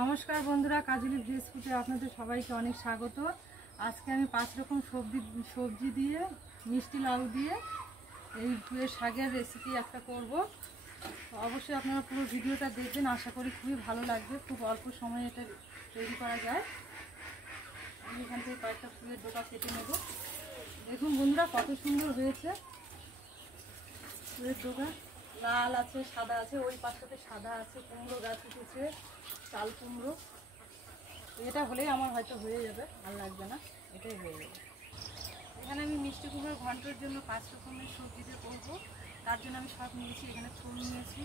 নমস্কার বন্ধুরা, কাজলি ভেজ ফুডে আপনাদের সবাইকে অনেক স্বাগত। আজকে আমি 5 রকম সবজি দিয়ে মিষ্টি লাউ দিয়ে এই পুঁই শাকের রেসিপি একটা করব। তো অবশ্যই আপনারা পুরো ভিডিওটা দেখবেন, আশা করি খুবই ভালো লাগবে। খুব অল্প সময়ে এটা তৈরি করা যায়। আমি এখান থেকে কয়েকটা ফুলের ডোকা কেটে নেব। দেখুন বন্ধুরা, কত সুন্দর হয়েছে ফুলের ডোকা। লাল আছে, সাদা আছে, ওই পাশটাতে সাদা আছে। কুমড়ো গাছ উঠেছে, চাল কুমড়ো। এটা হলেই আমার হয়তো হয়ে যাবে, ভালো লাগবে না, এটাই হয়ে যাবে। এখানে আমি মিষ্টি কুমড়োর ঘন্টর জন্য 5 রকমের সবজি দিয়ে করবো। তার জন্য আমি সব নিয়েছি। এখানে ফুল নিয়েছি,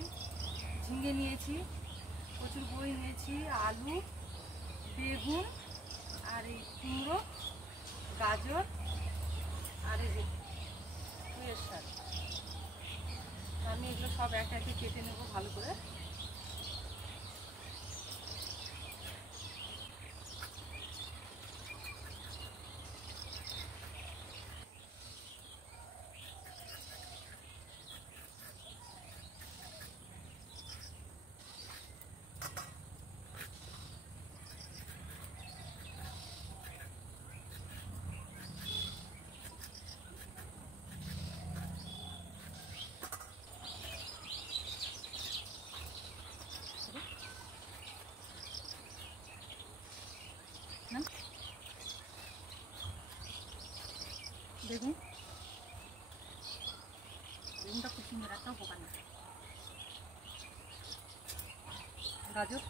ঝিঙে নিয়েছি, কচুর বই নিয়েছি, আলু, বেগুন, আর এই কুমড়ো, গাজর, আর এই পুঁইয়ের শাক। আমি এগুলো সব এক একে কেটে নেবো ভালো করে। দেখুন, বেগুনটা খুব সুন্দর, একটাও পোকা না। গাজর,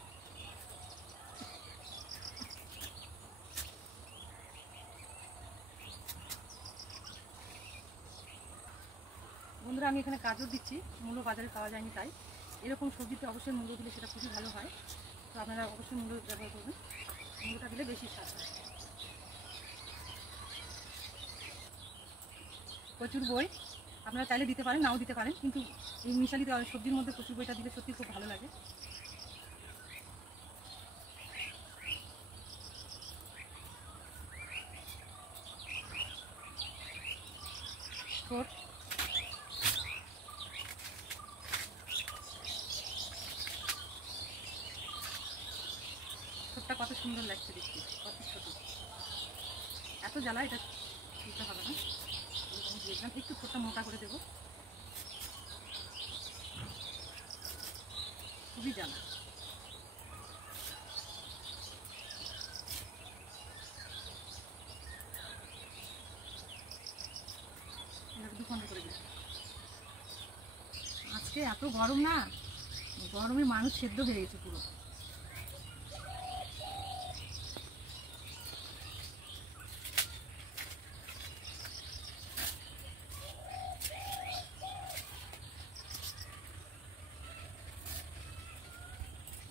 বন্ধুরা আমি এখানে গাজর দিচ্ছি, মূলো বাজারে পাওয়া যায়নি তাই। এরকম সবজিতে অবশ্যই মূলো দিলে সেটা খুবই ভালো হয়। তো আপনারা অবশ্যই মূলো ব্যবহার করবেন, মূলোটা দিলে বেশি স্বাদ হয়। কচুর বই আপনারা চাইলে দিতে পারেন, নাও দিতে পারেন, কিন্তু এই মিশালি সবজির মধ্যে কচুর বইটা দিলে সত্যি খুব ভালো লাগে। ছোট ছোটটা কত সুন্দর লাগছে দেখতে, কত ছোট। এত জ্বালা এটা দিতে হবে না, দেখলাম একটু ছোটটা মোটা করে দেবো, খুবই জ্বালা। দুখণ্ড করে দিলাম। আজকে এত গরম না, গরমে মানুষ সেদ্ধ হয়ে গেছে পুরো।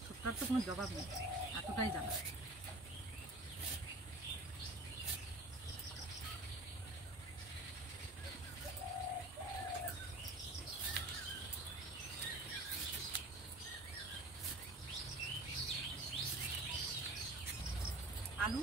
ছোটটার তো কোনো জবাব নেই, এতটাই জ্বালা। আলু,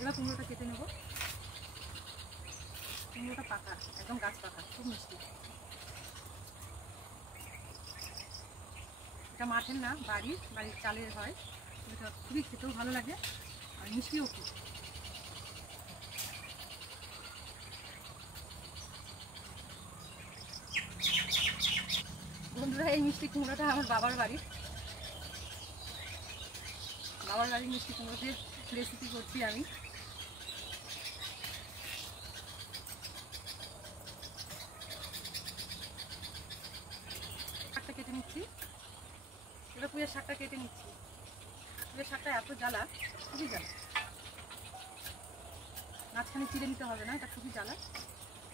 এবার কুমড়োটা কেটে নেব। কুমড়োটা পাকা, একদম গাছ পাকা, খুব মিষ্টি। এটা মাঠের না, বাড়ির চালের হয়। এটা খুবই খেতেও ভালো লাগে আর মিষ্টিও খুব। বন্ধুরা এই মিষ্টি কুমড়োটা আমার বাবার বাড়ির মিষ্টি কুমড়ো দিয়ে রেসিপি করছি আমি। শাকটা কেটে নিচ্ছি, এবার পুঁইয়ের শাকটা কেটে নিচ্ছি। পুঁইয়ের শাকটা এত জ্বালা, খুবই জ্বালা। মাঝখানে চিড়ে নিতে হবে না, এটা খুবই জ্বালা।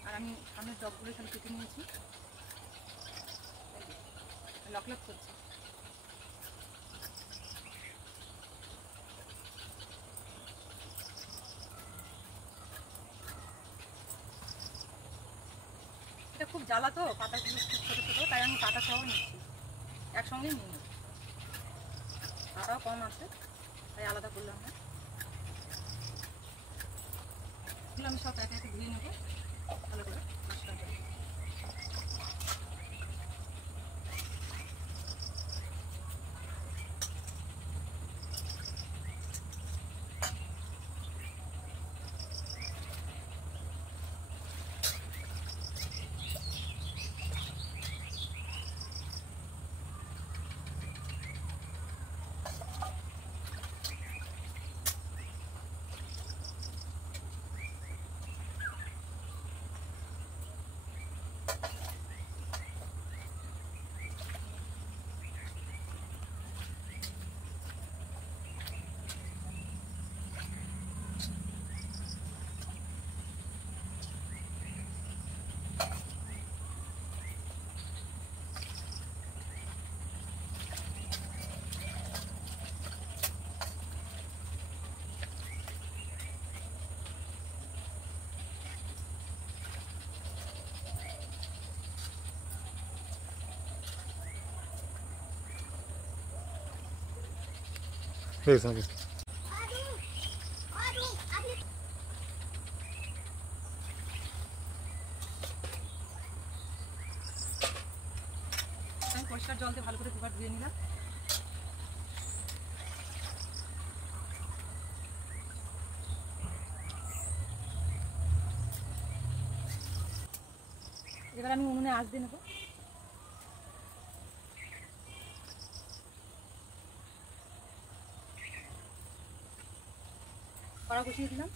আর আমি সামনের ডগগুলো এখানে কেটে নিয়েছি, লক লক করছে। এটা খুব জ্বালা তো, পাতাগুলো খুব ছোটো ছোটো, তাই আমি পাতা সহ নিচ্ছি, একসঙ্গেই নিয়ে নেব। আটাও কম আছে, তাই আলাদা করলাম না। আমি সব একে একে ধুয়ে নেবো ভালো করে পরিষ্কার করে। আমি পরিষ্কার জল দিয়ে ভালো করে দুবার ধুয়ে নিলাম। এবার আমি উনুনে আঁচ দিয়ে নেবো। কড়া কষিয়ে দিলাম।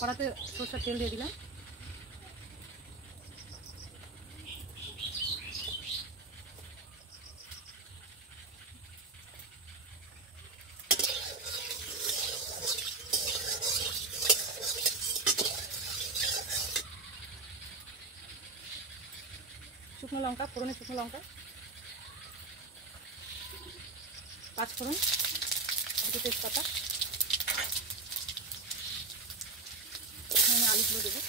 কড়াতে সরষের তেল দিয়ে দিলাম। শুকনো লঙ্কা, ফোড়নে শুকনো লঙ্কা, পাঁচফোড়ন, দুটো তেজপাতা, এখানে আলুগুলো দেবো,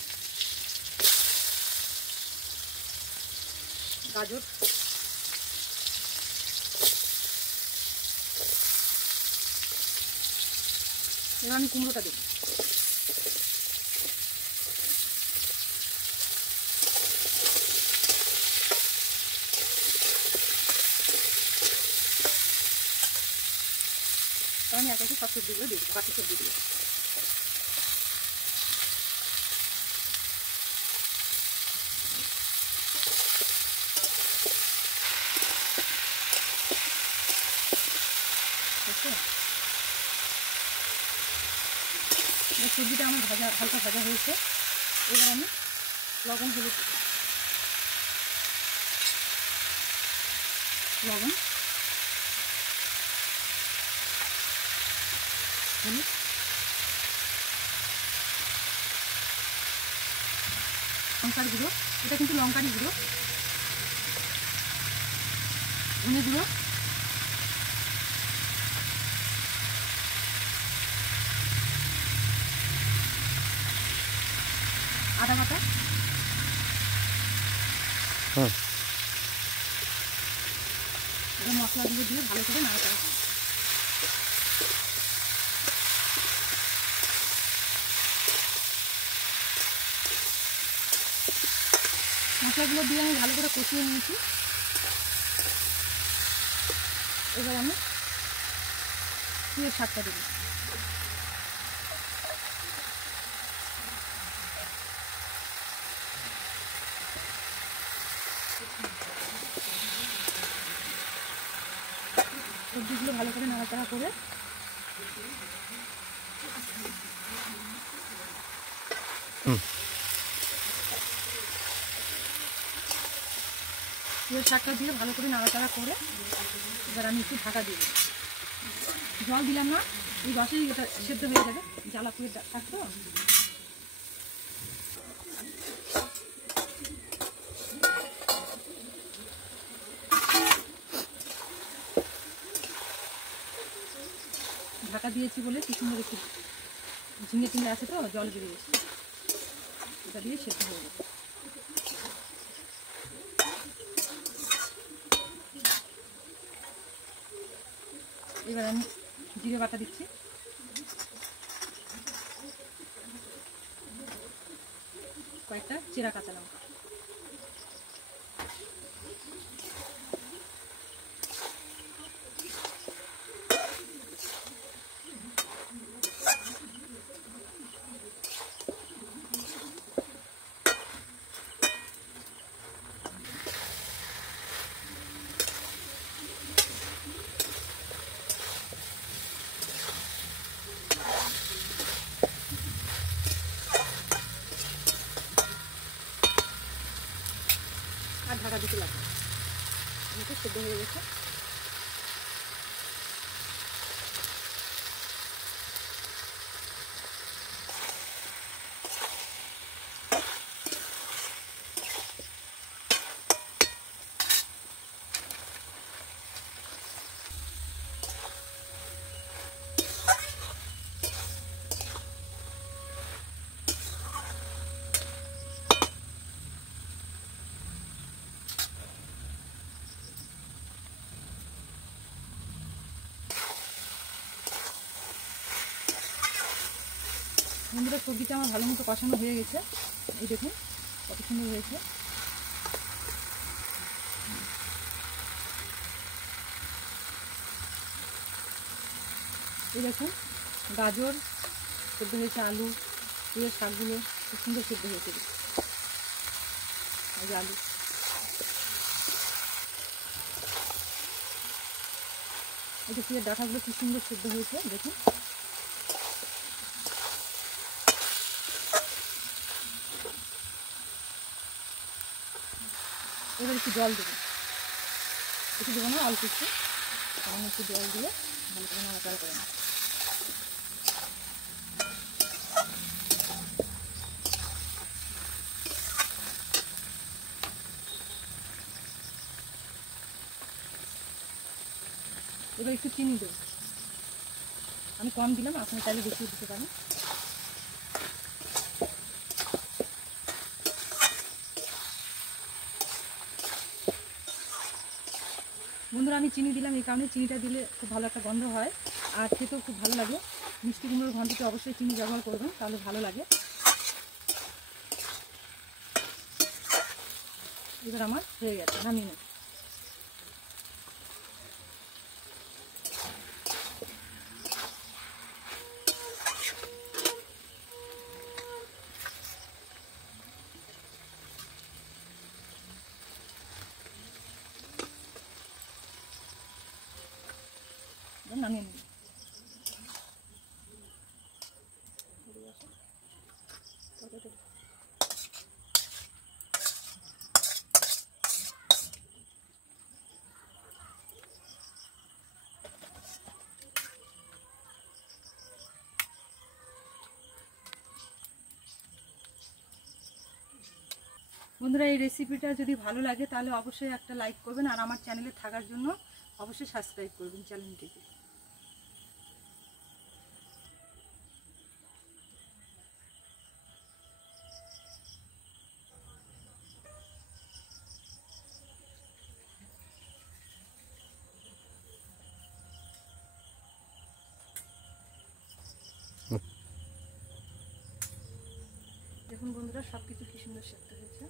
গাজর, এবার আমি কুমড়োটা দেবো। আমি একে একে সব সবজিগুলো দিয়ে দেবো, বাকি সবজিগুলো। সবজিটা আমার ভাজা হালকা ভাজা হয়েছে। এবার আমি লবণ হলুদ, লবণ হলুদ, লঙ্কার গুঁড়ো, এটা কিন্তু লঙ্কারই গুঁড়ো, ধনে গুঁড়ো, আদা বাটা, মশলাগুলো দিয়ে ভালো করে নাড়াচাড়া করব। মশলাগুলো দিয়ে আমি ভালো করে কষিয়ে নিয়েছি। এবার আমি পুঁইয়ের শাকটা দেবো। সবজিগুলো ভালো করে নাড়াচাড়া করে পুঁইয়ের শাকটা দিয়ে ভালো করে নাড়াচাড়া করে এবার আমি একটু ঢাকা দিয়ে দেবো। জল দিলাম না, এই রসেই এটা সেদ্ধ হয়ে যাবে, জ্বালা পুঁইয়ের শাক তো। ঢাকা দিয়েছি বলে কি সুন্দর একটু ঝিঙে টিঙে আছে তো জল বেরিয়েছে, এটা দিয়ে সেদ্ধ হয়ে যাবে। এবার আমি জিরে বাটা দিচ্ছি, কয়েকটা চেরা কাঁচা লঙ্কা, আর ঢাকা দিতে লাগবে, এটা সেদ্ধ হয়ে গেছে। বন্ধুরা সবজিটা আমার ভালো মতো কষানো হয়ে গেছে, এই দেখুন কত সুন্দর হয়েছে। এই দেখুন গাজর সেদ্ধ হয়েছে, আলু দিয়ে শাকগুলো খুব সুন্দর সেদ্ধ হয়েছে, এই যে আলু, এই যে ফুলের ডাঁটাগুলো খুব সুন্দর সেদ্ধ হয়েছে দেখুন। এবার একটু জল দেবো, একটু দেবো না অল্প একটু, সামান্য একটু জল দিয়ে ভালো করে নাড়াচাড়া করে নেব। এবার একটু চিনি দেবো, আমি কম দিলাম, আপনি চাইলে বেশি দিতে পারেন। বন্ধুরা আমি চিনি দিলাম এই কারণে, চিনিটা দিলে খুব ভালো একটা গন্ধ হয় আর খেতেও খুব ভালো লাগে। মিষ্টি কুমড়োর ঘন্টতে অবশ্যই চিনি ব্যবহার করবেন, তাহলে ভালো লাগে। এবার আমার হয়ে গেছে, নামিয়ে নেব। নামিয়ে নেব। বন্ধুরা এই রেসিপিটা যদি ভালো লাগে তাহলে অবশ্যই একটা লাইক করবেন, আর আমার চ্যানেলে থাকার জন্য অবশ্যই সাবস্ক্রাইব করবেন চ্যানেলটিকে। দেখুন বন্ধুরা সব কিছু কি সুন্দর সেদ্ধ হয়েছে।